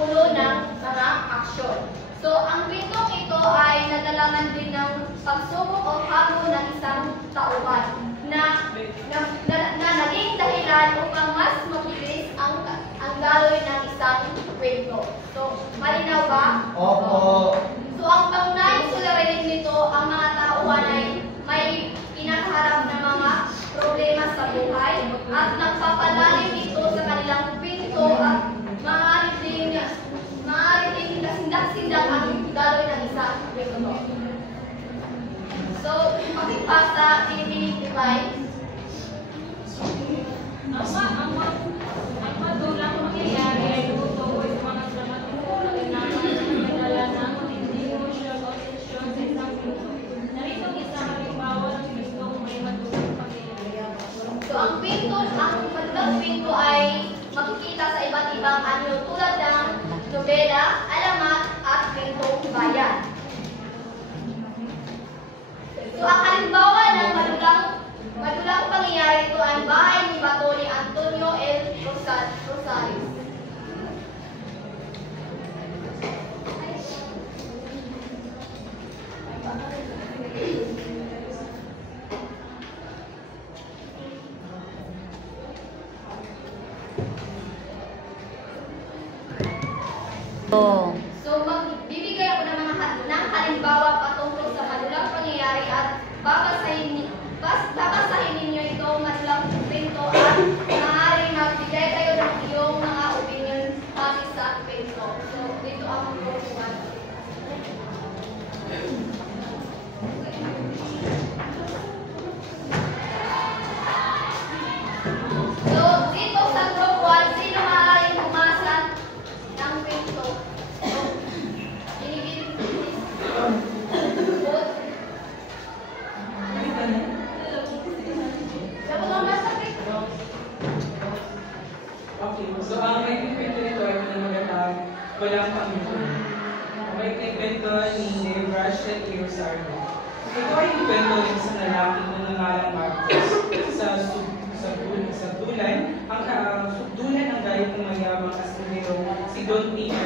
puno ng mga aksyon. So, ang kwentong ito ay nadalaman din ng pagsubok o hamon ng isang tauhan na naging dahilan upang mas makilis ang daloy ng isang kwento. So, malinaw ba? Opo. So, ang pangunahing suliranin nito, ang mga tauhan ay may kinakaharap na mga problema sa buhay at nagpapalalim ito sa kanilang kwento at maaari din kasindak-sindak ang daloy ng isang kwento. So, pakipasa, Philippine Divine. Ang madulang mangyayari ay tumutukoy sa mga dramaturgo na nagdala ng matinding emosyonal o tensyon sa isang kwento. Narito isang halimbawa ng kwentong may madulang pangyayari. So, ang madulang kwento ay makikita sa iba't ibang anyo tulad ng nobela, alamat, at kwentong bayan. So, ang halimbawa ng madulang pangyayari ito ay bahay ni Bato ni Antonio L. Rosales. So, magbibigay ako ng halimbawa patungkol sa madulang pangyayari at babasahin ninyo itong madulang kwento at maaaring magbigay kayo ng iyong mga opinion base sa kwento. So, dito ang kukuhan. So, dito sa group 1, sino maaaring umasa ng kwento? Okay, so ang may kwento nito ay pinamagatang walang Panginoon. May kwento ni Rachel A. Rosario. Ito ay kwento ng isang lalaki na nangalang Marcos sa dulan. Ang subdulan ang galit ng mayamang asinero si Don Tio.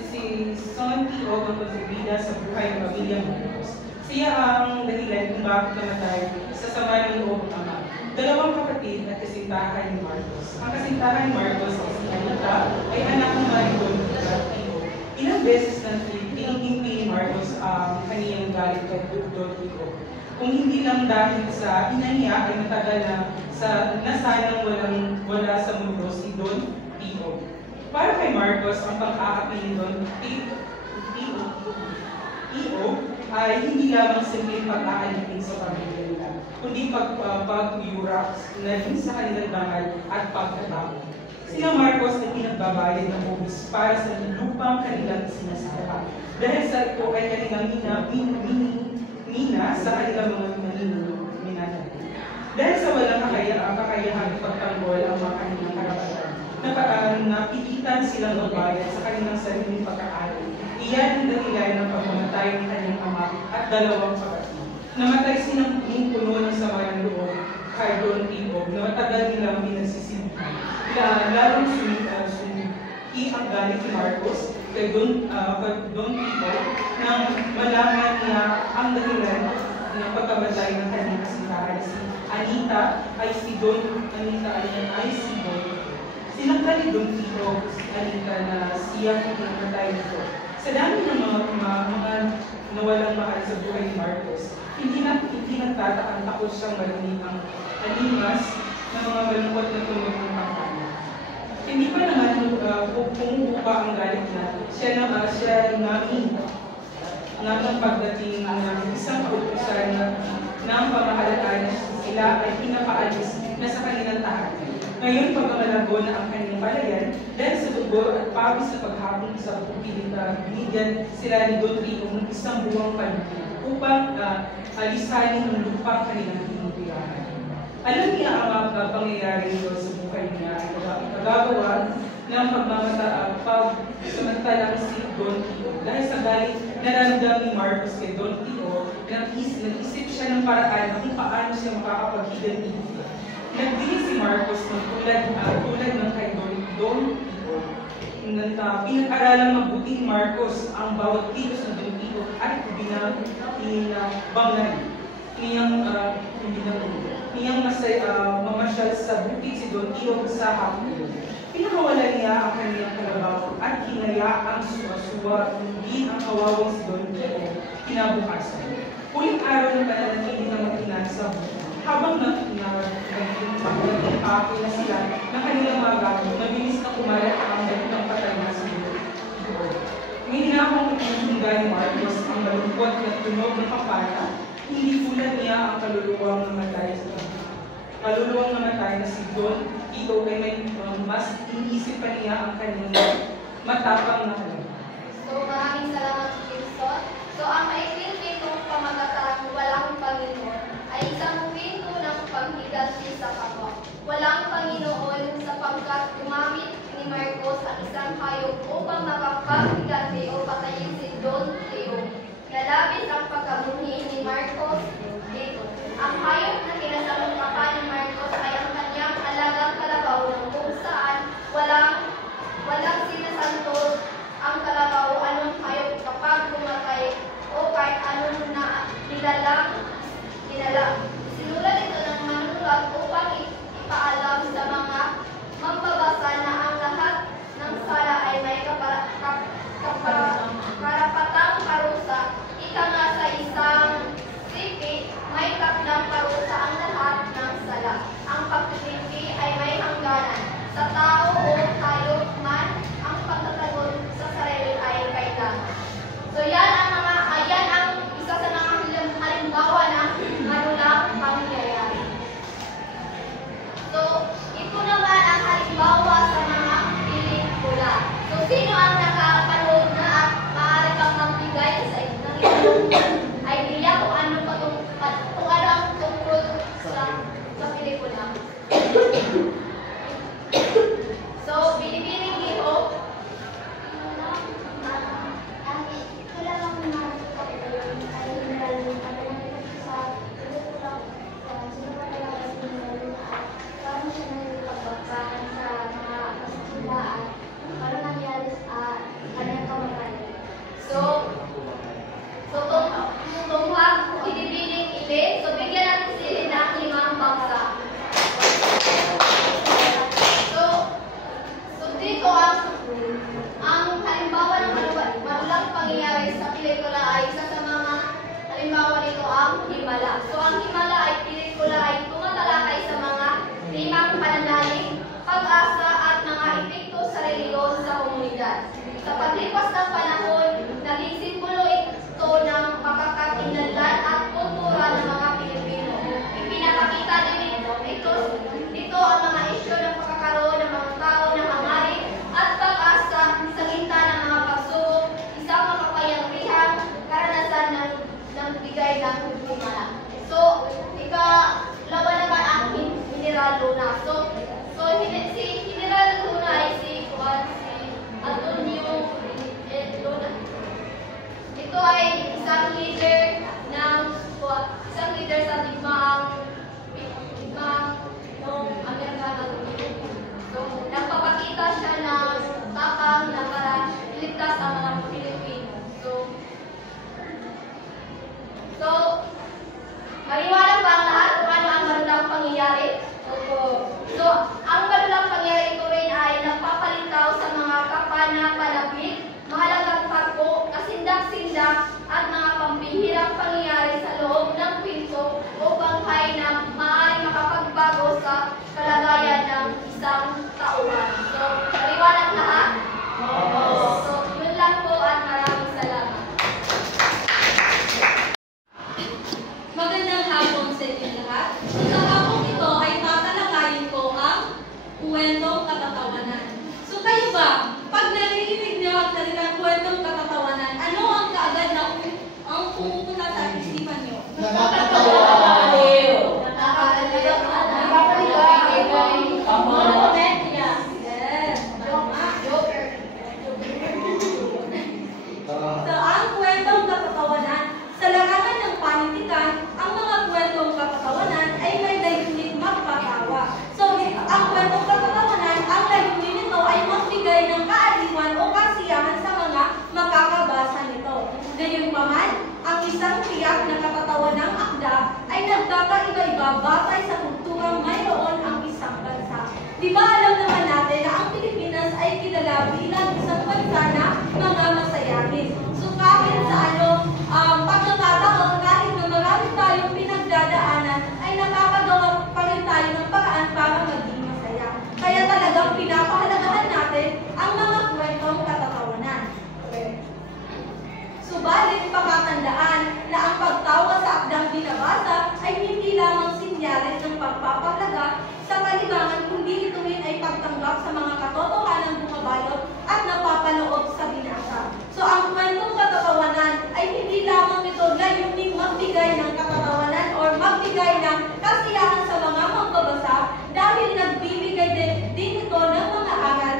Si Son Tio ang kontribida sa buhay ng pamilya Marcos. Siya ang dahilan kung bakit namatay sa sama ng loob ng ama. Dalawang kapatid at kasintahan ni Marcos. Ang kasintahan ni Marcos ay si Anita ay anak ng Maricon at Tio. Ilang beses na tinigimpi ni Marcos ang kaniyang galit kay Don Tio. Kung hindi lang dahil sa ina niya ay matagal na sanang wala sa mundo si Don Tio. Para kay Marcos, ang pang-aapi ni Don Tio ay hindi lamang simpleng pag-aalipin sa pamilya nila, kundi pag-yurak na rin sa kanilang bangal at pagkatao. Sina Marcos ay pinagbabayad ng buwis para sa lupang kanilang sinasaka. Dahil sa ito ay kanilang mina sa kanilang mga minana. Dahil sa walang kakayahan ipagtanggol ang mga kanilang karapatan, napilitan silang magbayad sa kanilang sariling pagkakaroon. Iyan ang dahilan ng pagmamatay ng kanyang ama at dalawang kapatid. Namatay silang puno ng sama ng loob kay Don Tio na matagal nilang pinagsisilbihan. Lalong sumiki ang galit ni Marcos kay Don Tio nang malaman niya ang dahilan ng pagkamatay ng kanyang kasintahan. Si Anita ay si Don. Sinangka ni Don Tio si Anita na siya ang pinamatay nito. Sa dami ng mga nawalang mahal sa buhay ni Marcos, hindi nagtatakang takot siyang marinig ang alimas ng mga malungkot na tunog ng kampanya. Hindi pa naman pumupupa ang galit na siya ng pagdating ng isang utusan ng pamahalaan na sila ay pinapaalis na sa kanilang tahanan. Ngayon, pagkamalago na ang kanilang palayan, dahil sa dugo at pawis na paghapon sa pupilit na binigyan sila ni Don Tio ng isang buwang paligid upang alisanin ang lupang kanilang tinutirahan. Alam niya ang mga pangyayari nito sa buhay niya ay magagawa ng pagsamantalang si Don Tio. Dahil sa galit na ramdam ni Marcos kay Don Tio, nag-isip siya ng paraan kung paano siya makakapaghiganti. Nagbili si Marcos ng tulad ng kay Don Don Tito. Pinag-aralan mabuti ni Marcos ang bawat kilos ng Don Tito at binabangnan. Niyang mamasyal sa bukid si Don Tito sa hapon. Pinakawalan niya ang kanyang kalabaw at hinaya ang suwa-suwa, hindi ang kawawang si Don Tito kinabukasan. Huling araw ng pananatili ng matinan sa bukid. Habang nagpapake na sila ng kanilang mga gamit, mabilis na kumalat ang ng patay na sa Tito. May hinahong itinunga ni Marcos ang malungkot na tunog ng kapana, hindi fulad niya ang kaluluwang namatay na si Don Tito kay may mas iniisip pa niya ang kanyang matapang na kalabaw. So, maraming salamat sa Jason. So, ang maikling kwentong pamagatang walang Panginoon ay isang kwento ng paghiganti sa kapwa. Walang Panginoon sapagkat gumamit ni Marcos ang isang hayop upang makapaghiganti o patayin si Don Tito. Nalabis ang pagkabuhi ni Marcos dito. Ang hayop na kinasangkapa ni Marcos ay ang kanyang alagang kalabaw kung saan walang sinasantos ang kalabaw anong hayop kapag pumatay o kahit anong na nilalang. Sinulat ito ng manunulat upang ipaalam sa mga mambabasa na ang lahat ng sala ay may karapatang parusa. Ika nga sa isang sipi, may takdang parusa ang lahat ng sala. Ang pagtitipi ay may hangganan. Sa tao o hayop man, ang pagtatagon sa sarili ay kailangan. So ayan ang isa sa mga halimbawa ng manulang pangyayari. So, ito naman ang halimbawa sa mga pelikula. So, sino ang nakapanood na at maaari kang magbigay sa ng inyong idea kung ano ang tungkol sa pelikula? So, Binibining Iho. Tungkol Binibining Ile. So, bigyan natin sila ng 5 bangsa. So dito ang halimbawa ng manulang pangyayari sa pelikula ay isa sa mga halimbawa nito ang Himala. So ang Himala ay pelikula ay tumatalakay sa mga temang pananalig, pag-asa at mga epekto sa reliyon sa komunidad. Sa paglipas ng panahon, naging simbolo ito ng pagkakakilanlan at kultura ng mga Pilipino. Ipinapakita din dito ang mga isyu ng pagkakaroon ng mga tao na hangarin at pag-asa sa gitna ng mga pagsubok, isang makapangyarihang karanasan ng bigay ng himala. So, ikalawa naman ang General Luna. So si General Luna ay si Antonio Luna. Ito ay isang leader sa digmaang ng Amerikano. So, nagpapakita siya ng tapang na para iligtas ang mga Pilipino. So, maliwanag ba ang lahat kung ano ang manulang pangyayari? So, ang manulang pangyayari ito rin ay nagpapalitaw sa mga kapana-palapit, mahalagang pagpo, kasindak-sindak, at mga pambihirang pangyayari sa loob ng kwento o bangkay na maaaring makapagbago sa kalagayan ng isang tauhan. So, maliwanag lahat? So, yun lang po at maraming salamat. Magandang hapon sa inyo lahat. Sa hapong ito ay tatalakayin ko ang kwentong katatawanan. So kayo ba, pag naririnig niyo ang salitang kwentong katatawanan, ano ang kaagad na ang pumupunta sa isipan niyo? So, ang kwentong katatawanan, sa larangan ng panitikan, ang mga kwentong katatawanan ay may layunin magpatawa. So, ang kwentong katatawanan, ang layunin nito ay bigat na katatawa ng akda ay nagkakaiba-iba batay sa kulturang mayroon ang isang bansa. Di ba alam naman natin na ang Pilipinas ay kilala bilang isang bansa na mga masayahin. So kahit sa pagkakataon, kahit na marami tayong pinagdadaanan, ay nakakagawa pa rin tayo ng paraan para maging masaya. Kaya talagang pinapahalagahan natin ang mga kwentong katatawanan. Subalit, pakatandaan na ang pagtawa sa akdang binabasa ay hindi lamang sinyalis ng pagpapahalaga sa kalibangan, kundi ito rin ay pagtanggap sa mga katotohanan bumabalot at napapaloob sa binasa. So, ang kwentong katatawanan ay hindi lamang ito layuning magbigay ng katatawanan or magbigay ng kasiyahan sa mga magbabasa dahil nagbibigay din ito ng mga aral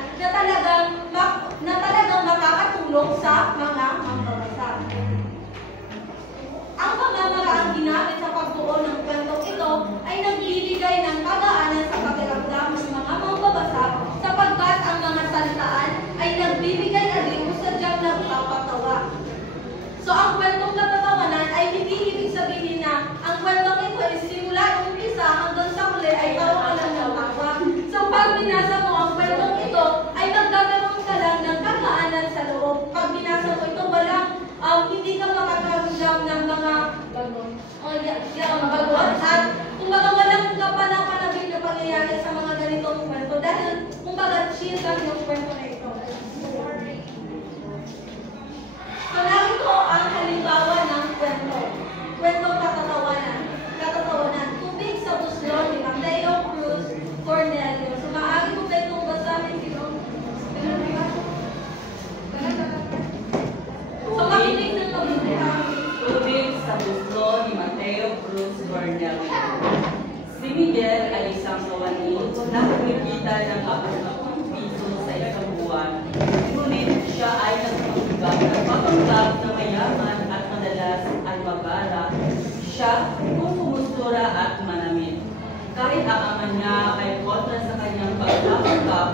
na talagang makakatulong sa mga magbabasa. Ang mga maraang ginamit sa pagbuo ng kwentong ito ay nagbibigay ng kagaanan sa pakiramdam ng mga magbabasa sapagkat ang mga salitaan ay nagbibigay aliw sa diyang nagpapatawa. So ang kwentong katatawanan ay hindi ibig sabihin na ang kwentong ito ay simula umpisa hanggang sa huli ay tawa ka lang ng tawa. So pag binasa mo ang kwentong ito ay magkakaroon ka lang ng kagaanan sa loob. Pag binasa mo ito hindi ka makakaramdam ng mga bagon at kumbaga walang kapanapanabik na pangyayari sa mga ganitong kwento dahil kumbaga chill lang yung kwento na ito. So narito ang halimbawa ng kwentong katatawanan. Tubig sa Buslon ni Mateo Cruz Cornelio. So maaari ko ba itong basahin dito? So makinig ng Tubig sa Buslon ni Mateo Cruz Cornelio. Si Miguel ay isang kawani na kumikita ng 40 piso sa isang buwan. Ngunit siya ay nagpapanggap na mayaman at madalas ay mabala siya kung kumustura at manamit. Kahit ang ama niya ay kontra sa kanyang pagpapanggap,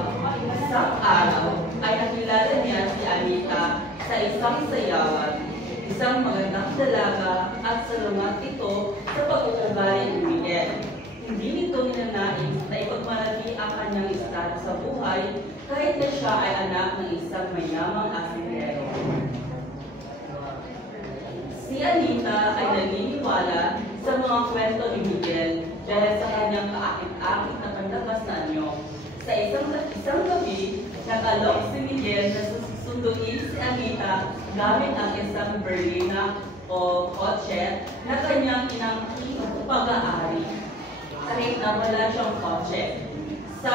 isang araw ay nakilala niya si Anita sa isang sayawan. Isang magandang dalaga at salamat ito sa pag-uugali ni Miguel. Hindi nito ninanais na ipagmalaki ang kanyang estado sa buhay kahit na siya ay anak ng isang mayamang asingero. Si Anita ay naniniwala sa mga kwento ni Miguel dahil sa kanyang kaakit-akit na panlabas na anyo. Sa isang gabi, nakalok si Miguel na sunduin si Anita gamit ang isang berlina o kotse na kanyang inangking pag-aari. Kahit na wala siyang kotse. Sa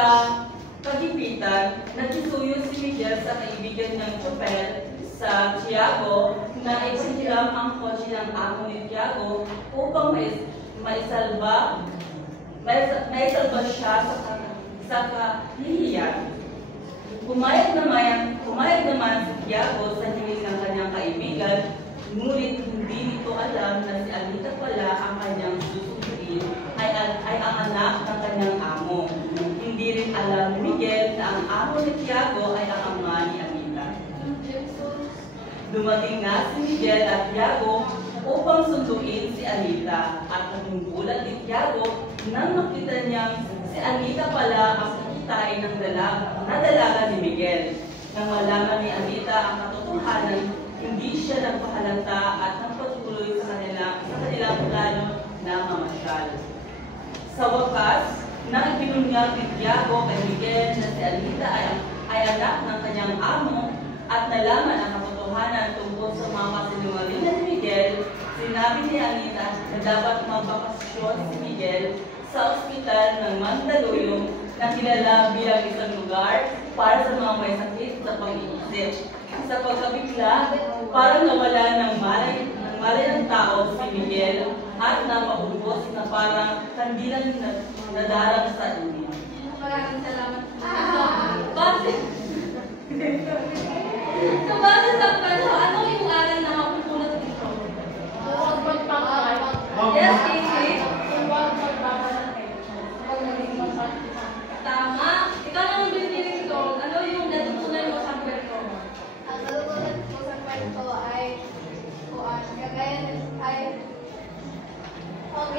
kagipitan, nagsusuyo si Miguel sa kaibigan ng tsoper sa Tiago na ipahiram ang kotse ng amo ni Tiago upang maisalba siya sa kahihiyan. Pumayag naman si Tiago sa hiling ng kanyang kaibigan, ngunit hindi nito alam na si Anita pala ang kanyang susunduin ay ang anak ng kanyang amo. Hindi rin alam ni Miguel na ang amo ni Tiago ay ang ama ni Anita. Dumating na si Miguel at Tiago upang sunduin si Anita at nagugulat ni Tiago nang makita niyang si Anita pala ang kakitain ng dalaga ni Miguel. Nang malaman ni Anita ang katotohanan, hindi siya nagpahalata at nagpatuloy sa kanilang plano na mamasyal. Sa wakas, nang ipinunyag ni Tiago kay Miguel na si Anita ay anak ng kanyang amo at nalaman ang katotohanan tungkol sa mga kasinungalingan ni Miguel, sinabi ni Anita na dapat magbakasyon si Miguel sa ospital ng Mandaluyong na kilala bilang isang lugar para sa mga may sakit sa pag-iisip. Sa pagkabigla, parang nawala ng malay ng tao si Miguel at napaubos na parang kandilang nadarang sa dunia. Maraming salamat. Base sa kwento, ano yung aral na mapupulot dito? Yes, Casey? Tama. Ikaw naman binibinig ko, ano yung natutunan mo sa kwento? Ang natutunan ko sa kwento ay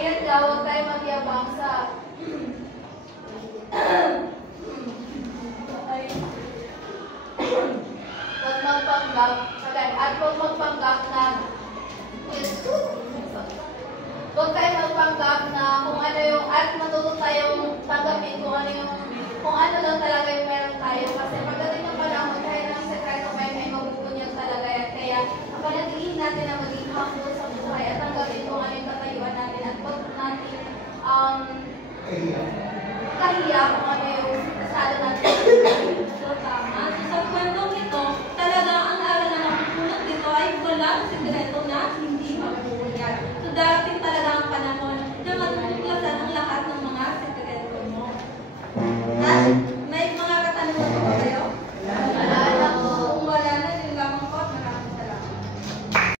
Ingat ka, huwag tayo magyabang sa huwag magpanggap at huwag magpanggap na huwag kayo magpanggap na kung ano yung at matuto tayong tanggapin kung ano lang talaga yung